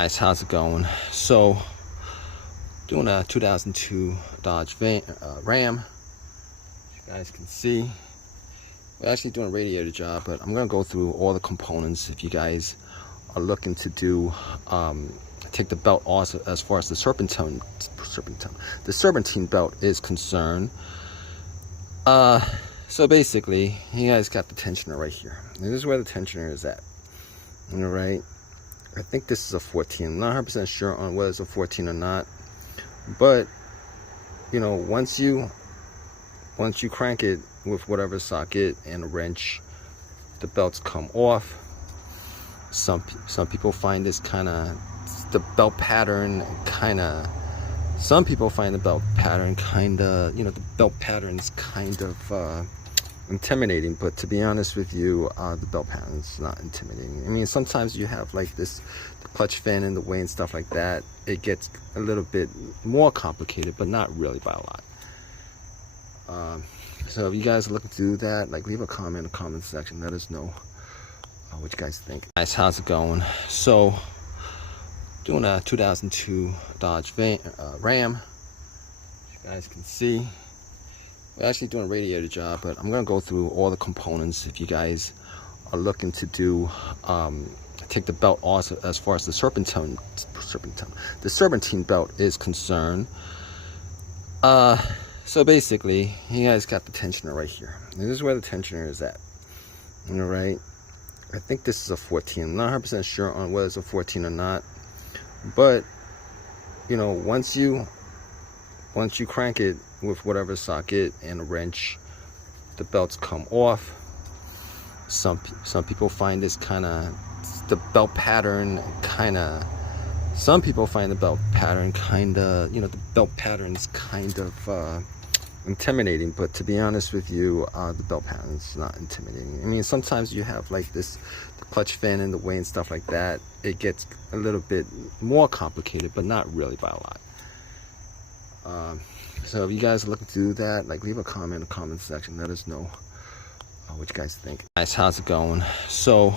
Guys, how's it going? So, doing a 2002 Dodge Ram. As you guys can see, we're actually doing a radiator job, but I'm gonna go through all the components. If you guys are looking to do, take the belt off as far as the serpentine belt is concerned. So basically, you guys got the tensioner right here. This is where the tensioner is at. All right. I think this is a 14. I'm not 100% sure on whether it's a 14 or not, but you know, once you crank it with whatever socket and a wrench, the belts come off. Some people find this kind of the belt pattern some people find the belt pattern the belt pattern's kind of intimidating, but to be honest with you, the belt pattern is not intimidating. I mean, sometimes you have like the clutch fan in the way and stuff like that. It gets a little bit more complicated, but not really by a lot. So if you guys are looking to do that, like, leave a comment in the comment section. Let us know what you guys think. Guys, how's it going? So, doing a 2002 Dodge Ram. As you guys can see, we're actually doing a radiator job, but I'm gonna go through all the components. If you guys are looking to do, take the belt off as far as the serpentine belt is concerned. So basically, you guys got the tensioner right here. This is where the tensioner is at. All right. I think this is a 14. I'm not 100% sure on whether it's a 14 or not, but you know, once you crank it with whatever socket and a wrench, the belts come off. Some people find this kind of the belt pattern some people find the belt pattern the belt pattern's kind of intimidating, but to be honest with you, the belt pattern is not intimidating. I mean, sometimes you have like the clutch fan in the way and stuff like that. It gets a little bit more complicated, but not really by a lot. So if you guys are looking to do that, like, leave a comment in the comment section. Let us know what you guys think. Guys, how's it going? So,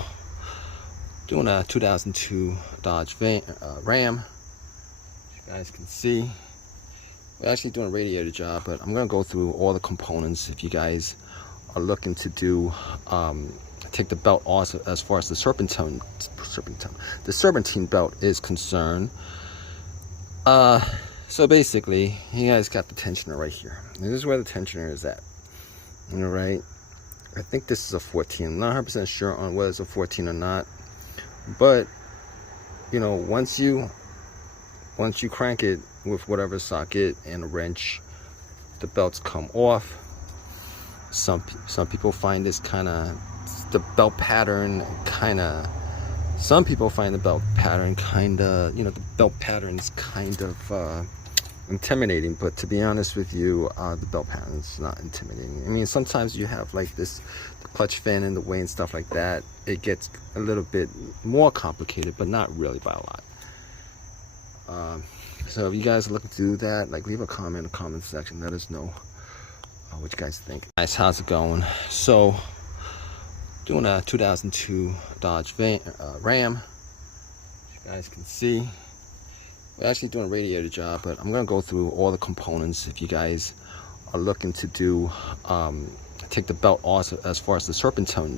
doing a 2002 Dodge Ram. As you guys can see, we're actually doing a radiator job, but I'm gonna go through all the components. If you guys are looking to do, take the belt off as far as the serpentine belt is concerned. So basically, you guys got the tensioner right here. This is where the tensioner is at. All right. I think this is a 14. I'm not 100% sure on whether it's a 14 or not, but you know, once you crank it with whatever socket and a wrench, the belts come off. Some people find this kind of the belt pattern some people find the belt pattern the belt pattern's kind of intimidating, but to be honest with you, the belt pattern is not intimidating. I mean, sometimes you have like the clutch fan in the way and stuff like that. It gets a little bit more complicated, but not really by a lot. So if you guys are looking to do that, like, leave a comment in the comment section. Let us know what you guys think. Guys, how's it going? So, doing a 2002 Dodge Ram. As you guys can see, we're actually doing a radiator job, but I'm gonna go through all the components. If you guys are looking to do, take the belt off as far as the serpentine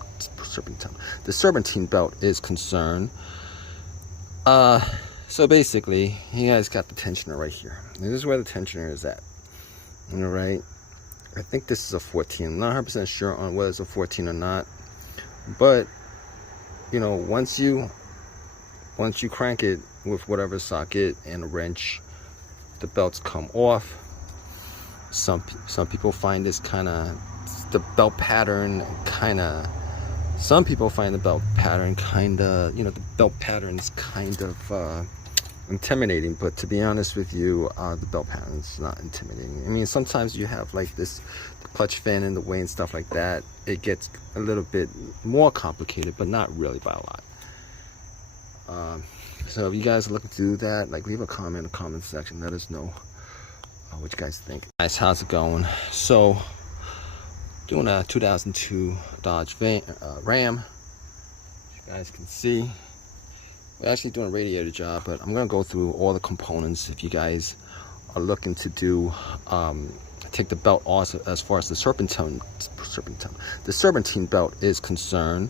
belt is concerned. So basically, you guys got the tensioner right here. This is where the tensioner is at. All right. I think this is a 14. I'm not 100% sure on whether it's a 14 or not, but you know, once you crank it with whatever socket and a wrench, the belts come off. Some people find this kind of the belt pattern some people find the belt pattern the belt pattern's kind of intimidating, but to be honest with you, the belt pattern is not intimidating. I mean, sometimes you have like the clutch fan in the way and stuff like that. It gets a little bit more complicated, but not really by a lot. So if you guys are looking to do that, like, leave a comment in the comment section. Let us know what you guys think. Guys, how's it going? So, doing a 2002 Dodge Ram. As you guys can see, We're actually doing a radiator job, but I'm going to go through all the components if you guys are looking to do take the belt off as far as the serpentine belt is concerned.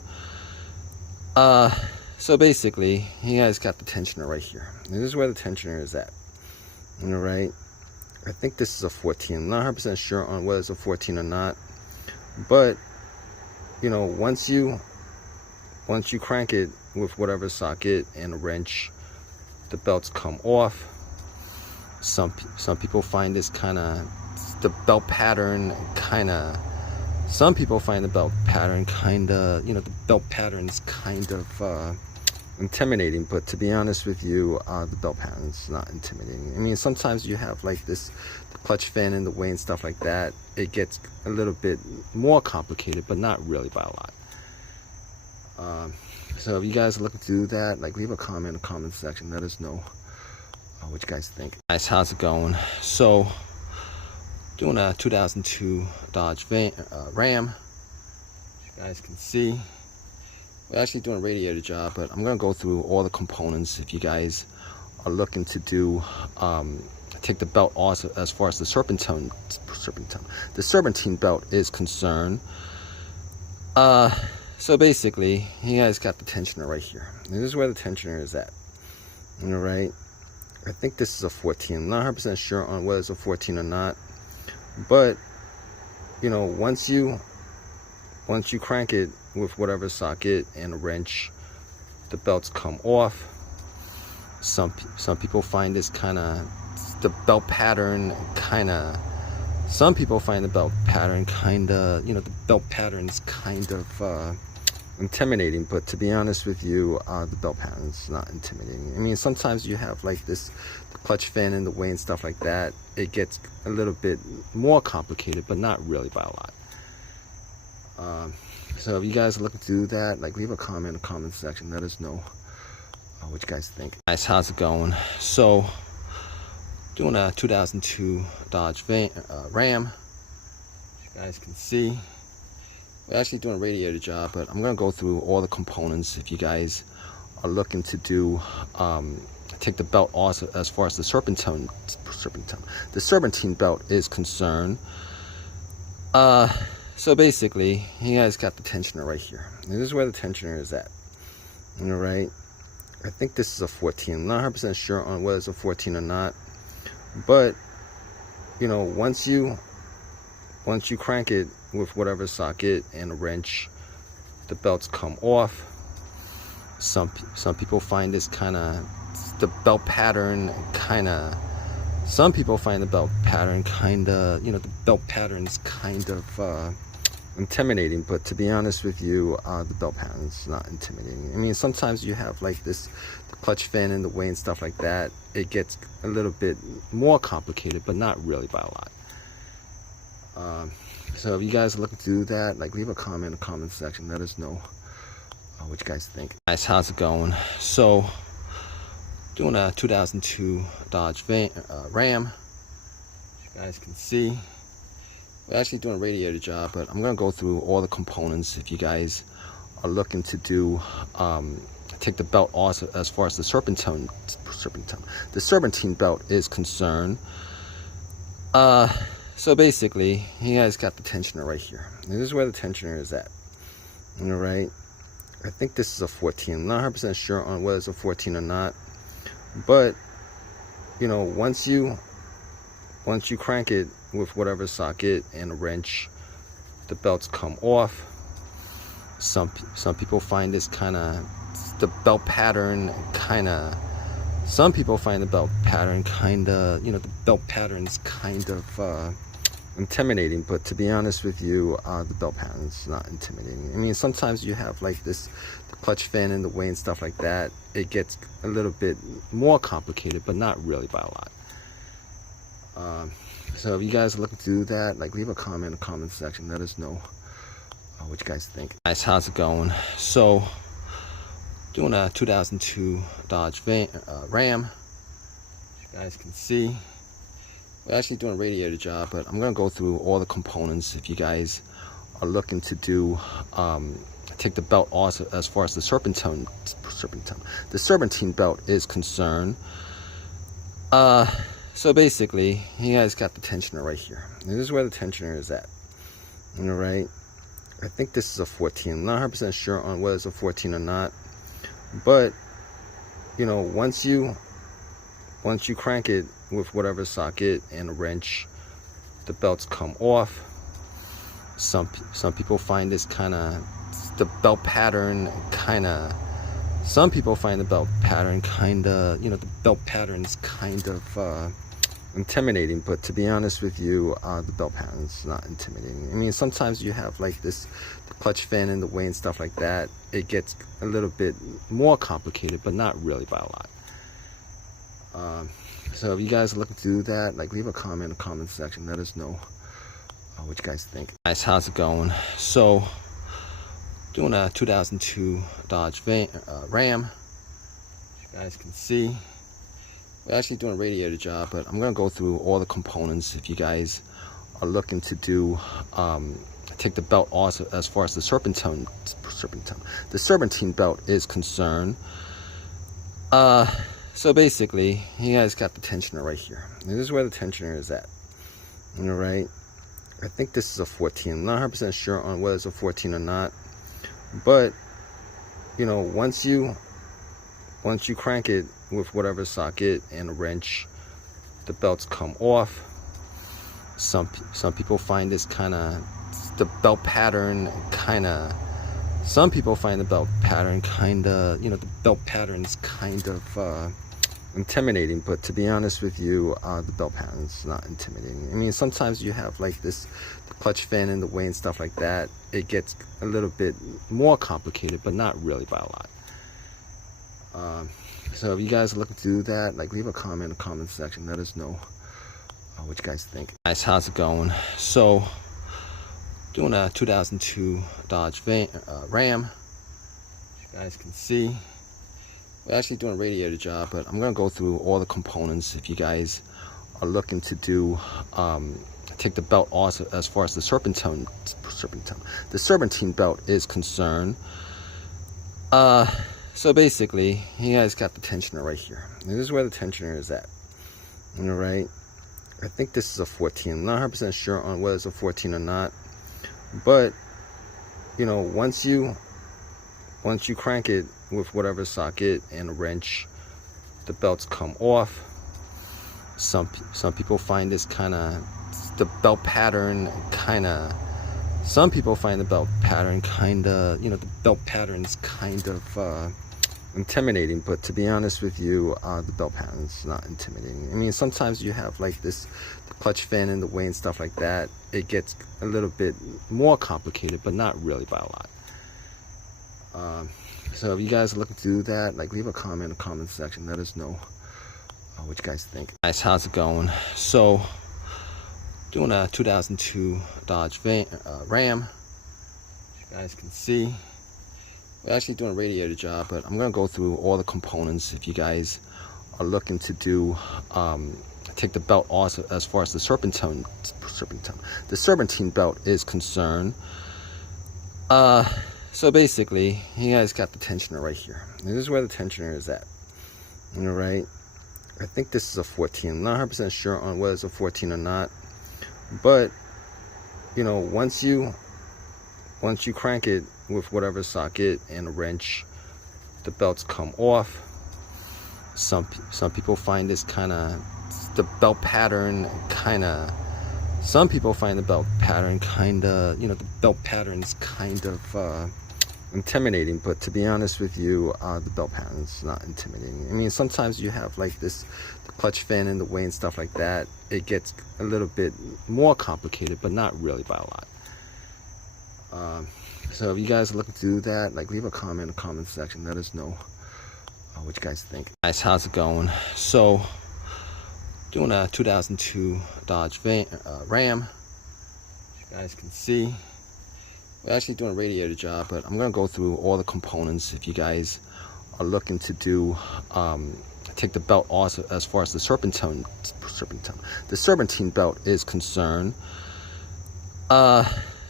So basically, you guys got the tensioner right here. And this is where the tensioner is at. All right. I think this is a 14. I'm not 100% sure on whether it's a 14 or not. But, you know, once you crank it with whatever socket and a wrench, the belts come off. Some people find this kind of, the belt pattern kind of, some people find the belt pattern kind of, you know, the belt pattern's kind of intimidating, but to be honest with you, the belt pattern is not intimidating. I mean, sometimes you have like this, the clutch fan in the way and stuff like that. It gets a little bit more complicated, but not really by a lot. So if you guys are looking to do that, like, leave a comment in the comment section. Let us know what you guys think. Guys, how's it going? So, doing a 2002 Dodge Ram. As you guys can see, we're actually doing a radiator job, but I'm going to go through all the components if you guys are looking to do take the belt off as far as the serpentine belt is concerned. So basically, you guys got the tensioner right here. And this is where the tensioner is at. All right. I think this is a 14. I'm not 100% sure on whether it's a 14 or not. But, you know, once you crank it with whatever socket and a wrench, the belts come off. Some people find this kind of, the belt pattern kind of, some people find the belt pattern kind of, you know, the belt pattern's kind of intimidating, but to be honest with you, the belt pattern is not intimidating. I mean, sometimes you have like this, the clutch fan in the way and stuff like that. It gets a little bit more complicated, but not really by a lot. So if you guys are looking to do that, like, leave a comment in the comment section. Let us know what you guys think. Guys, how's it going? So, doing a 2002 Dodge Ram. As you guys can see, we're actually doing a radiator job, but I'm going to go through all the components if you guys are looking to do take the belt off as far as the serpentine belt is concerned. So basically, you guys got the tensioner right here. And this is where the tensioner is at. All right. I think this is a 14. I'm not 100% sure on whether it's a 14 or not. But, you know, once you crank it with whatever socket and a wrench, the belts come off. Some people find this kind of, the belt pattern kind of, some people find the belt pattern kind of, you know, the belt pattern's kind of intimidating, but to be honest with you, the belt pattern is not intimidating. I mean, sometimes you have like this, the clutch fan in the way and stuff like that. It gets a little bit more complicated, but not really by a lot. So if you guys are looking to do that, like, leave a comment in the comment section. Let us know what you guys think. Guys, how's it going? So, doing a 2002 Dodge Ram. As you guys can see, we're actually doing a radiator job, but I'm going to go through all the components if you guys are looking to do take the belt off as far as the serpentine belt is concerned. So basically, you guys got the tensioner right here. And this is where the tensioner is at. All right. I think this is a 14. I'm not 100% sure on whether it's a 14 or not. But, you know, once you crank it with whatever socket and a wrench, the belts come off. Some people find this kind of, the belt pattern kind of, some people find the belt pattern kind of, you know, the belt pattern's kind of intimidating, but to be honest with you, the belt pattern is not intimidating. I mean, sometimes you have like this, the clutch fan in the way and stuff like that. It gets a little bit more complicated, but not really by a lot. So if you guys are looking to do that, like, leave a comment in the comment section. Let us know what you guys think. Guys, how's it going? So, doing a 2002 Dodge Ram. As you guys can see, we're actually doing a radiator job, but I'm going to go through all the components if you guys are looking to do take the belt off as far as the Serpentine belt is concerned. So basically, you guys got the tensioner right here. This is where the tensioner is at. All right. I think this is a 14. I'm not 100% sure on whether it's a 14 or not. But, you know, once you crank it with whatever socket and a wrench, the belts come off. Some people find this the belt pattern some people find the belt pattern the belt pattern's kind of intimidating, but to be honest with you, the belt pattern is not intimidating. I mean, sometimes you have like the clutch fin in the way and stuff like that. It gets a little bit more complicated, but not really by a lot. So if you guys are looking to do that, like, leave a comment in the comment section. Let us know what you guys think. Guys, how's it going? So doing a 2002 Dodge Ram. As you guys can see, we're actually doing a radiator job, but I'm gonna go through all the components if you guys are looking to do take the belt off as far as the Serpentine belt is concerned. So basically, you guys got the tensioner right here. This is where the tensioner is at. All right. I think this is a 14. I'm not 100% sure on whether it's a 14 or not. But, you know, once you crank it with whatever socket and a wrench, the belts come off. Some people find this the belt pattern some people find the belt pattern the belt pattern's kind of intimidating, but to be honest with you, the belt pattern is not intimidating. I mean, sometimes you have like the clutch fin in the way and stuff like that. It gets a little bit more complicated, but not really by a lot. So if you guys are looking to do that, like, leave a comment in the comment section. Let us know what you guys think. Guys, how's it going? So doing a 2002 Dodge Ram. As you guys can see, we're actually doing a radiator job, but I'm gonna go through all the components if you guys are looking to do take the belt off as far as the Serpentine belt is concerned. So basically, you guys got the tensioner right here. This is where the tensioner is at. All right. I think this is a 14. I'm not 100% sure on whether it's a 14 or not. But, you know, once you crank it with whatever socket and a wrench, the belts come off. Some people find this the belt pattern some people find the belt pattern the belt pattern's kind of intimidating, but to be honest with you, the belt pattern is not intimidating. I mean, sometimes you have like the clutch fin in the way and stuff like that. It gets a little bit more complicated, but not really by a lot. So if you guys are looking to do that, like, leave a comment in the comment section. Let us know what you guys think. Guys, how's it going? So doing a 2002 Dodge Ram. As you guys can see, we're actually doing a radiator job, but I'm gonna go through all the components if you guys are looking to do take the belt off as far as the Serpentine belt is concerned. So basically, you guys got the tensioner right here. This is where the tensioner is at. All right. I think this is a 14. I'm not 100% sure on whether it's a 14 or not. But, you know, once you crank it with whatever socket and a wrench, the belts come off. Some people find this the belt pattern some people find the belt pattern the belt pattern's kind of intimidating, but to be honest with you, the belt pattern is not intimidating. I mean, sometimes you have like the clutch fin in the way and stuff like that. It gets a little bit more complicated, but not really by a lot. So if you guys are looking to do that, like, leave a comment in the comment section. Let us know what you guys think. Guys, how's it going? So doing a 2002 Dodge Ram. As you guys can see, we're actually doing a radiator job, but I'm gonna go through all the components if you guys are looking to do take the belt off as far as the Serpentine belt is concerned.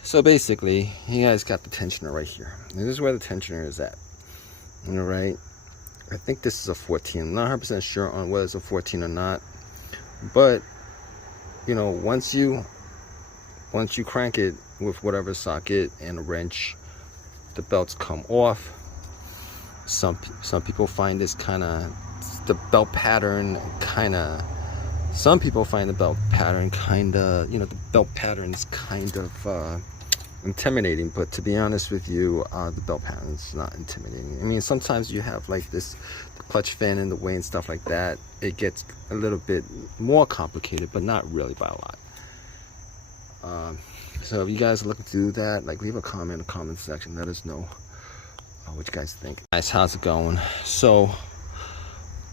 So basically, you guys got the tensioner right here. This is where the tensioner is at. All right. I think this is a 14. I'm not 100% sure on whether it's a 14 or not. But, once you crank it with whatever socket and a wrench, the belts come off. Some people find this the belt pattern some people find the belt pattern the belt pattern is kind of intimidating, but to be honest with you, the belt pattern is not intimidating. I mean, sometimes you have like the clutch fan in the way and stuff like that. It gets a little bit more complicated, but not really by a lot. So if you guys are looking to do that, like, leave a comment in the comment section. Let us know what you guys think. Guys, how's it going? So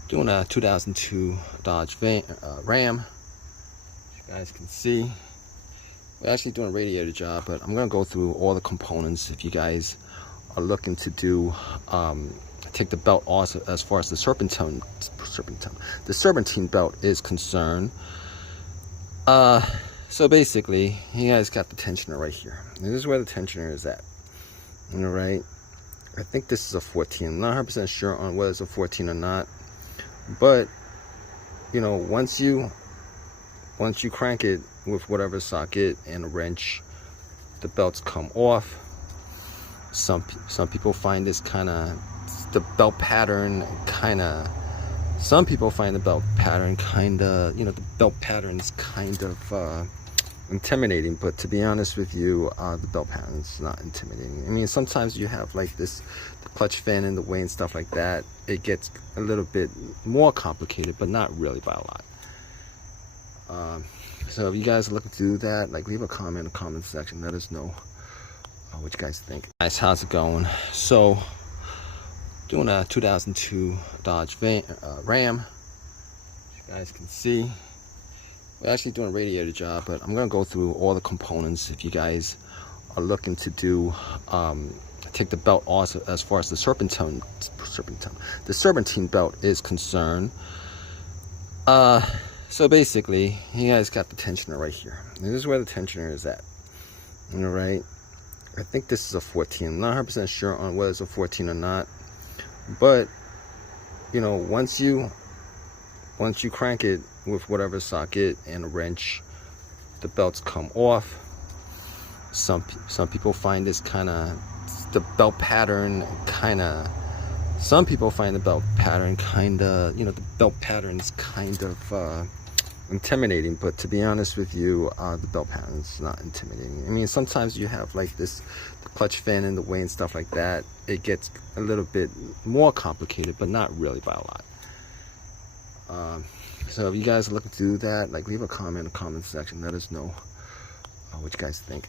doing a 2002 Dodge Ram. As you guys can see, we're actually doing a radiator job, but I'm gonna go through all the components. If you guys are looking to do take the belt off as far as the serpentine belt is concerned. So basically, you guys got the tensioner right here. This is where the tensioner is at. All right. I think this is a 14. I'm not 100% sure on whether it's a 14 or not. But, once you crank it with whatever socket and a wrench, the belts come off. Some people find this the belt pattern some people find the belt pattern the belt pattern is kind of intimidating, but to be honest with you, the belt pattern is not intimidating. I mean, sometimes you have like the clutch fan in the way and stuff like that. It gets a little bit more complicated, but not really by a lot. So if you guys are looking to do that, like, leave a comment in the comment section. Let us know what you guys think. Guys, how's it going? So doing a 2002 Dodge Ram. As you guys can see, we're actually doing a radiator job, but I'm gonna go through all the components. If you guys are looking to do take the belt off as far as the serpentine belt is concerned. So basically, you guys got the tensioner right here. This is where the tensioner is at. All right. I think this is a 14. I'm not 100% sure on whether it's a 14 or not. But, once you crank it with whatever socket and a wrench, the belts come off. Some people find this the belt pattern some people find the belt pattern the belt pattern is kind of intimidating, but to be honest with you, the belt pattern is not intimidating. I mean, sometimes you have like the clutch fan in the way and stuff like that. It gets a little bit more complicated, but not really by a lot. So if you guys are looking to do that, like, leave a comment in the comment section. Let us know what you guys think.